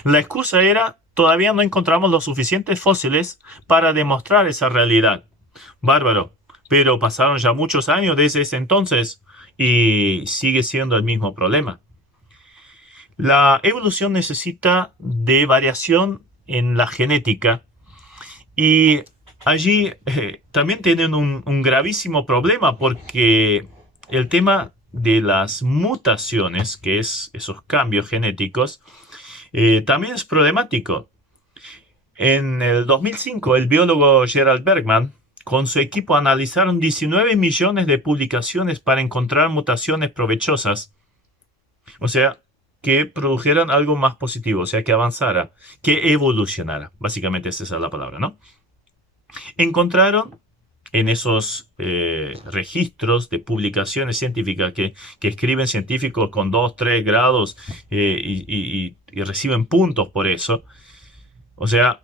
La excusa era: todavía no encontramos los suficientes fósiles para demostrar esa realidad. Bárbaro. Pero pasaron ya muchos años desde ese entonces y sigue siendo el mismo problema. La evolución necesita de variación en la genética y allí también tienen un gravísimo problema, porque el tema de las mutaciones, que es esos cambios genéticos, también es problemático. En el 2005, el biólogo Gerald Bergman con su equipo analizaron 19 millones de publicaciones para encontrar mutaciones provechosas. O sea, que produjeran algo más positivo, o sea, que avanzara, que evolucionara. Básicamente esa es la palabra, ¿no? Encontraron en esos registros de publicaciones científicas que escriben científicos con 2, 3 grados y reciben puntos por eso. O sea,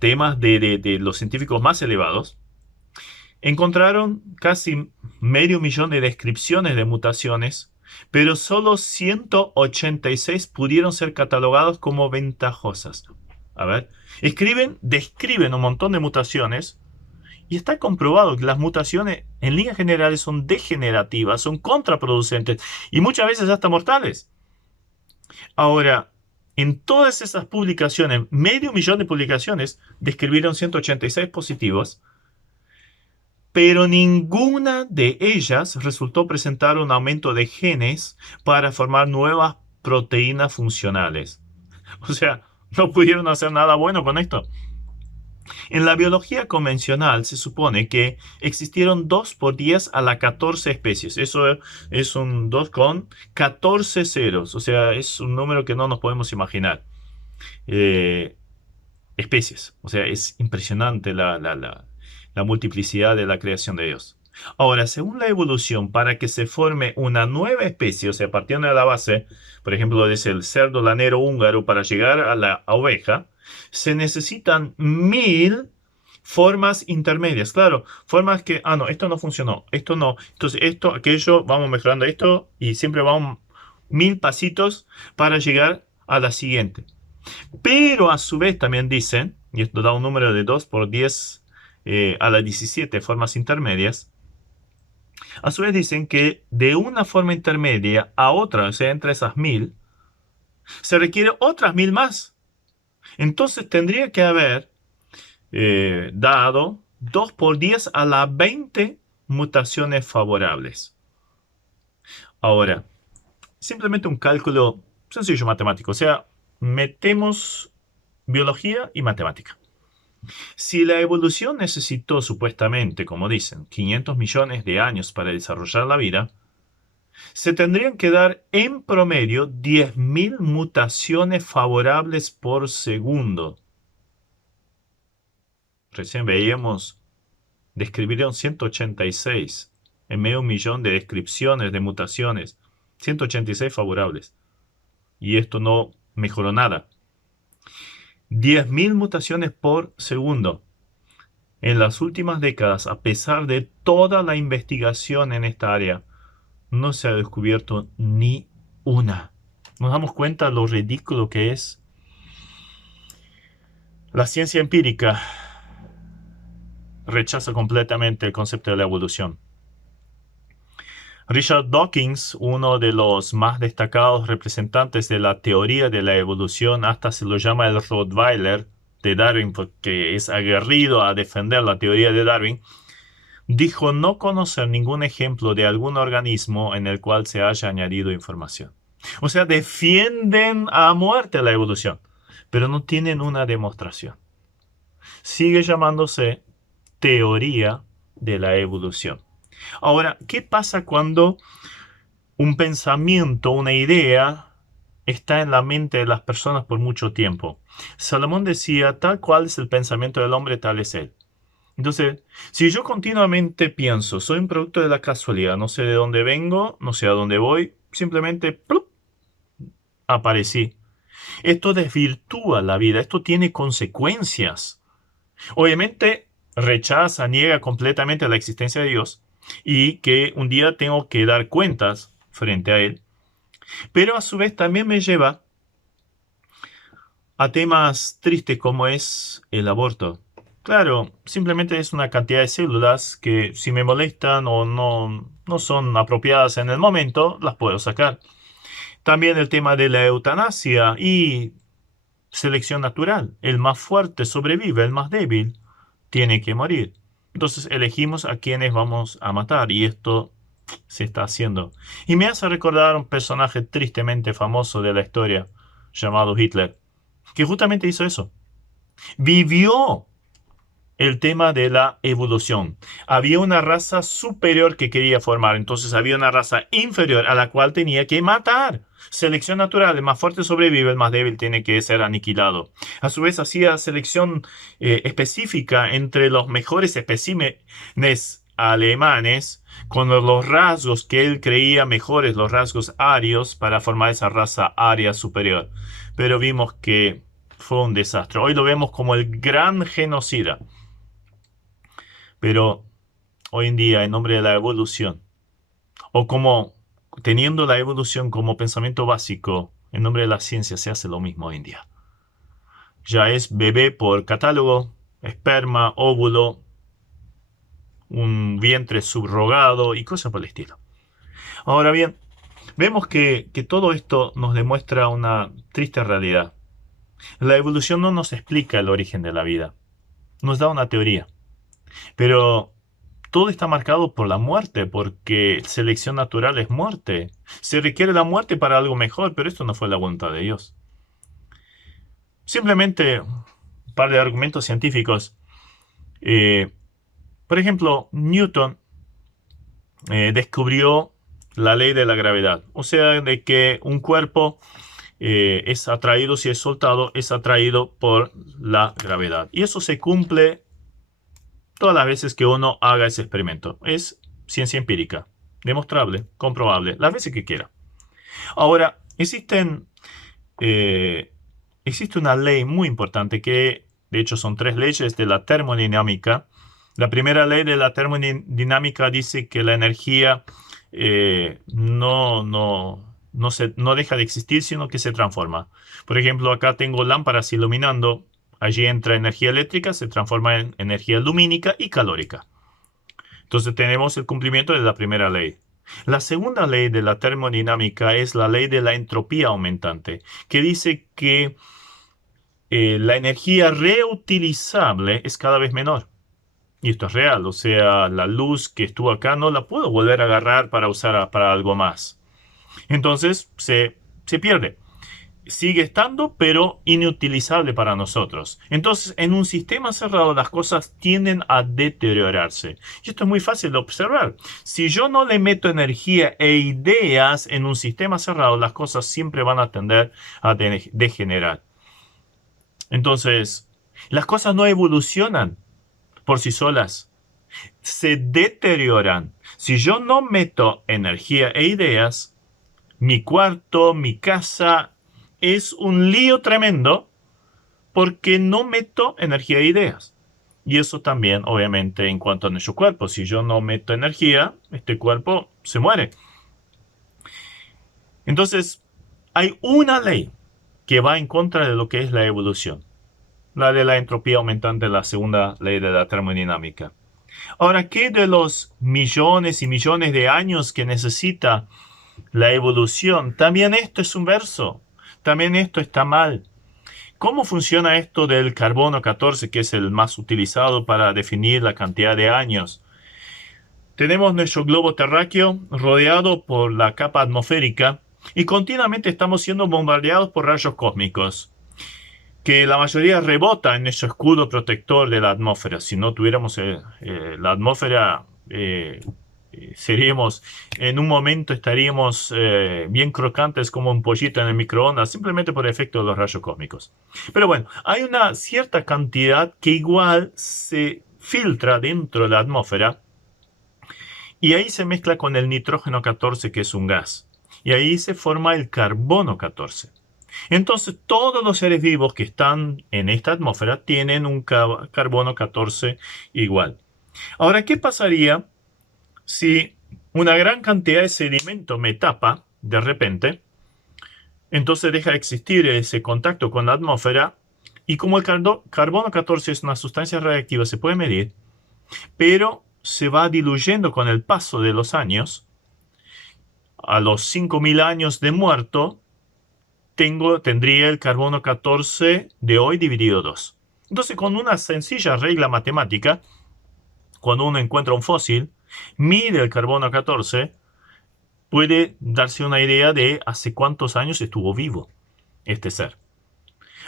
temas de los científicos más elevados. Encontraron casi medio millón de descripciones de mutaciones, pero solo 186 pudieron ser catalogados como ventajosas. A ver, describen un montón de mutaciones. Y está comprobado que las mutaciones en líneas generales son degenerativas, son contraproducentes y muchas veces hasta mortales. Ahora, en todas esas publicaciones, medio millón de publicaciones, describieron 186 positivos, pero ninguna de ellas resultó presentar un aumento de genes para formar nuevas proteínas funcionales. O sea, no pudieron hacer nada bueno con esto. En la biología convencional se supone que existieron 2 por 10 a la 14 especies. Eso es un 2 con 14 ceros. O sea, es un número que no nos podemos imaginar. Especies. O sea, es impresionante la multiplicidad de la creación de Dios. Ahora, según la evolución, para que se forme una nueva especie, o sea, partiendo de la base, por ejemplo, desde el cerdo lanero húngaro para llegar a la oveja, se necesitan 1000 formas intermedias. Claro, formas que, no, esto no funcionó, esto no. Entonces, esto, aquello, vamos mejorando esto y siempre vamos 1000 pasitos para llegar a la siguiente. Pero a su vez también dicen, y esto da un número de 2 por 10 a las 17 formas intermedias, a su vez dicen que de una forma intermedia a otra, o sea, entre esas 1000, se requiere otras 1000 más. Entonces tendría que haber dado 2 por 10 a las 20 mutaciones favorables. Ahora, simplemente un cálculo sencillo matemático. O sea, metemos biología y matemática. Si la evolución necesitó supuestamente, como dicen, 500 millones de años para desarrollar la vida, se tendrían que dar en promedio 10.000 mutaciones favorables por segundo. Recién veíamos, describieron 186 en medio de 1 millón de descripciones de mutaciones, 186 favorables. Y esto no mejoró nada. 10.000 mutaciones por segundo. En las últimas décadas, a pesar de toda la investigación en esta área, no se ha descubierto ni una. Nos damos cuenta de lo ridículo que es. La ciencia empírica rechaza completamente el concepto de la evolución. Richard Dawkins, uno de los más destacados representantes de la teoría de la evolución, hasta se lo llama el Rottweiler de Darwin, porque es aguerrido a defender la teoría de Darwin. dijo no conocer ningún ejemplo de algún organismo en el cual se haya añadido información. O sea, defienden a muerte la evolución, pero no tienen una demostración. Sigue llamándose teoría de la evolución. Ahora, ¿qué pasa cuando un pensamiento, una idea, está en la mente de las personas por mucho tiempo? Salomón decía, tal cual es el pensamiento del hombre, tal es él. Entonces, si yo continuamente pienso, soy un producto de la casualidad, no sé de dónde vengo, no sé a dónde voy, simplemente ¡plup!, aparecí. Esto desvirtúa la vida, esto tiene consecuencias. Obviamente, rechaza, niega completamente la existencia de Dios y que un día tengo que dar cuentas frente a Él. Pero a su vez también me lleva a temas tristes como es el aborto. Claro, simplemente es una cantidad de células que si me molestan o no son apropiadas en el momento, las puedo sacar. También el tema de la eutanasia y selección natural. El más fuerte sobrevive, el más débil tiene que morir. Entonces elegimos a quienes vamos a matar y esto se está haciendo. Y me hace recordar un personaje tristemente famoso de la historia llamado Hitler, que justamente hizo eso. Vivió el tema de la evolución. Había una raza superior que quería formar, entonces había una raza inferior a la cual tenía que matar. Selección natural, el más fuerte sobrevive, el más débil tiene que ser aniquilado. A su vez hacía selección específica entre los mejores especímenes alemanes con los rasgos que él creía mejores, los rasgos arios, para formar esa raza aria superior. Pero vimos que fue un desastre. Hoy lo vemos como el gran genocida. Pero hoy en día, en nombre de la evolución, o como teniendo la evolución como pensamiento básico, en nombre de la ciencia se hace lo mismo hoy en día. Ya es bebé por catálogo, esperma, óvulo, un vientre subrogado y cosas por el estilo. Ahora bien, vemos que todo esto nos demuestra una triste realidad. La evolución no nos explica el origen de la vida, nos da una teoría. Pero todo está marcado por la muerte, porque selección natural es muerte. Se requiere la muerte para algo mejor, pero esto no fue la voluntad de Dios. Simplemente un par de argumentos científicos. Por ejemplo, Newton descubrió la ley de la gravedad. O sea, de que un cuerpo es atraído, si es soltado, es atraído por la gravedad. Y eso se cumple todas las veces que uno haga ese experimento. Es ciencia empírica, demostrable, comprobable, las veces que quiera. Ahora, existe una ley muy importante que, de hecho, son 3 leyes de la termodinámica. La primera ley de la termodinámica dice que la energía no deja de existir, sino que se transforma. Por ejemplo, acá tengo lámparas iluminando. Allí entra energía eléctrica, se transforma en energía lumínica y calórica. Entonces tenemos el cumplimiento de la primera ley. La segunda ley de la termodinámica es la ley de la entropía aumentante, que dice que la energía reutilizable es cada vez menor. Y esto es real, o sea, la luz que estuvo acá no la puedo volver a agarrar para usar para algo más. Entonces se pierde. Sigue estando, pero inutilizable para nosotros. Entonces, en un sistema cerrado, las cosas tienden a deteriorarse. Y esto es muy fácil de observar. Si yo no le meto energía e ideas en un sistema cerrado, las cosas siempre van a tender a degenerar. Entonces, las cosas no evolucionan por sí solas. Se deterioran. Si yo no meto energía e ideas, mi cuarto, mi casa, es un lío tremendo porque no meto energía e ideas. Y eso también, obviamente, en cuanto a nuestro cuerpo. Si yo no meto energía, este cuerpo se muere. Entonces, hay una ley que va en contra de lo que es la evolución. La de la entropía aumentante, la segunda ley de la termodinámica. Ahora, ¿qué de los millones y millones de años que necesita la evolución? También esto es un verso. También esto está mal. ¿Cómo funciona esto del carbono 14, que es el más utilizado para definir la cantidad de años? tenemos nuestro globo terráqueo rodeado por la capa atmosférica y continuamente estamos siendo bombardeados por rayos cósmicos, que la mayoría rebota en nuestro escudo protector de la atmósfera. Si no tuviéramos la atmósfera, seríamos, en un momento estaríamos bien crocantes como un pollito en el microondas, simplemente por efecto de los rayos cósmicos. Pero bueno, hay una cierta cantidad que igual se filtra dentro de la atmósfera y ahí se mezcla con el nitrógeno 14, que es un gas, y ahí se forma el carbono 14. Entonces todos los seres vivos que están en esta atmósfera tienen un carbono 14 igual. Ahora, ¿qué pasaría si una gran cantidad de sedimento me tapa de repente? Entonces deja de existir ese contacto con la atmósfera y como el carbono 14 es una sustancia radiactiva, se puede medir, pero se va diluyendo con el paso de los años. A los 5.000 años de muerto, tendría el carbono 14 de hoy dividido 2. Entonces, con una sencilla regla matemática, cuando uno encuentra un fósil, mide el carbono 14, puede darse una idea de hace cuántos años estuvo vivo este ser.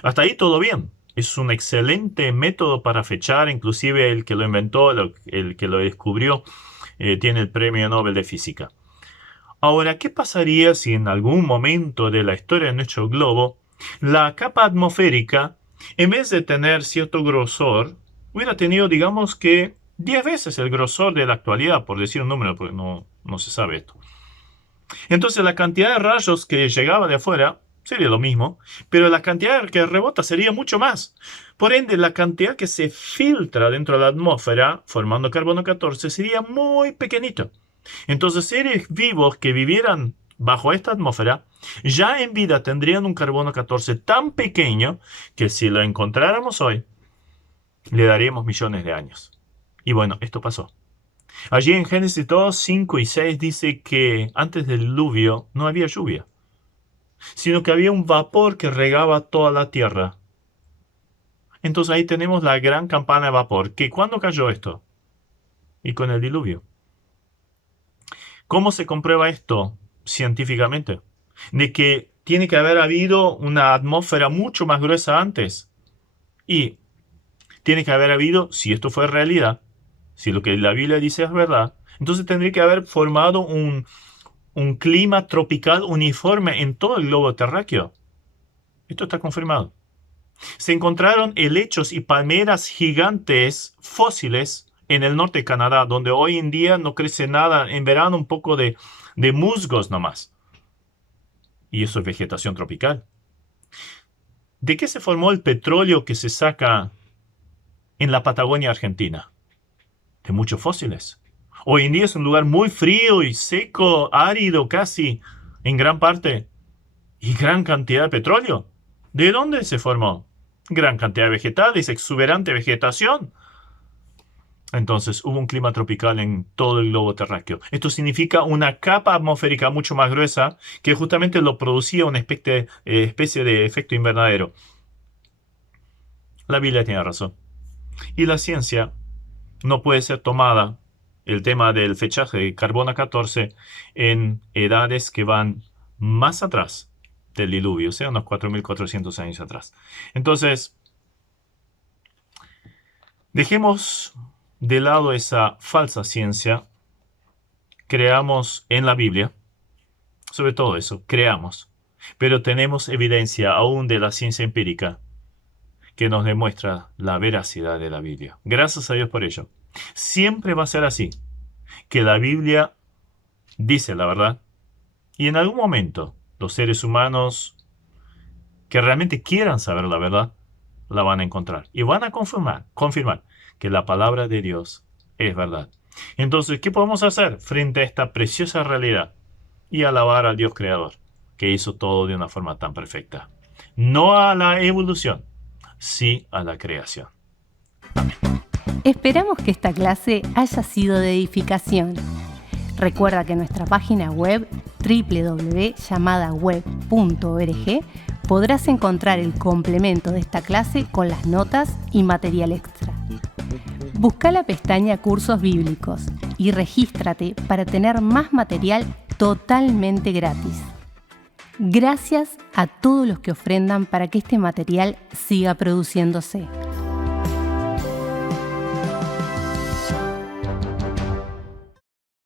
Hasta ahí todo bien. Es un excelente método para fechar, inclusive el que lo inventó, el que lo descubrió, tiene el premio Nobel de Física. Ahora, ¿qué pasaría si en algún momento de la historia de nuestro globo, la capa atmosférica, en vez de tener cierto grosor, hubiera tenido, digamos que, 10 veces el grosor de la actualidad, por decir un número, porque no se sabe esto? Entonces la cantidad de rayos que llegaba de afuera sería lo mismo, pero la cantidad que rebota sería mucho más. Por ende, la cantidad que se filtra dentro de la atmósfera, formando carbono 14, sería muy pequeñito. Entonces, seres vivos que vivieran bajo esta atmósfera, ya en vida tendrían un carbono 14 tan pequeño que si lo encontráramos hoy, le daríamos millones de años. Y bueno, esto pasó. Allí en Génesis 2, 5 y 6 dice que antes del diluvio no había lluvia, sino que había un vapor que regaba toda la tierra. Entonces ahí tenemos la gran campana de vapor. ¿Que cuándo cayó esto? Y con el diluvio. ¿Cómo se comprueba esto científicamente? De que tiene que haber habido una atmósfera mucho más gruesa antes. Y tiene que haber habido, si esto fue realidad, si lo que la Biblia dice es verdad, entonces tendría que haber formado un clima tropical uniforme en todo el globo terráqueo. Esto está confirmado. Se encontraron helechos y palmeras gigantes fósiles en el norte de Canadá, donde hoy en día no crece nada, en verano un poco de musgos nomás. Y eso es vegetación tropical. ¿De qué se formó el petróleo que se saca en la Patagonia Argentina? De muchos fósiles. Hoy en día es un lugar muy frío y seco, árido casi, en gran parte. Y gran cantidad de petróleo. ¿De dónde se formó? Gran cantidad de vegetales, exuberante vegetación. Entonces hubo un clima tropical en todo el globo terráqueo. Esto significa una capa atmosférica mucho más gruesa que justamente lo producía una especie de efecto invernadero. La Biblia tiene razón. Y la ciencia no puede ser tomada, el tema del fechaje de carbono 14, en edades que van más atrás del diluvio, o sea, unos 4.400 años atrás. Entonces, dejemos de lado esa falsa ciencia, creamos en la Biblia, sobre todo eso, creamos, pero tenemos evidencia aún de la ciencia empírica que nos demuestra la veracidad de la Biblia. Gracias a Dios por ello. Siempre va a ser así, que la Biblia dice la verdad y en algún momento los seres humanos que realmente quieran saber la verdad, la van a encontrar y van a confirmar que la palabra de Dios es verdad. Entonces, ¿qué podemos hacer frente a esta preciosa realidad? Y alabar al Dios creador, que hizo todo de una forma tan perfecta. No a la evolución, sí a la creación. Esperamos que esta clase haya sido de edificación. Recuerda que en nuestra página web www.llamadaweb.org podrás encontrar el complemento de esta clase con las notas y material extra. Busca la pestaña Cursos Bíblicos y regístrate para tener más material totalmente gratis. Gracias a todos los que ofrendan para que este material siga produciéndose.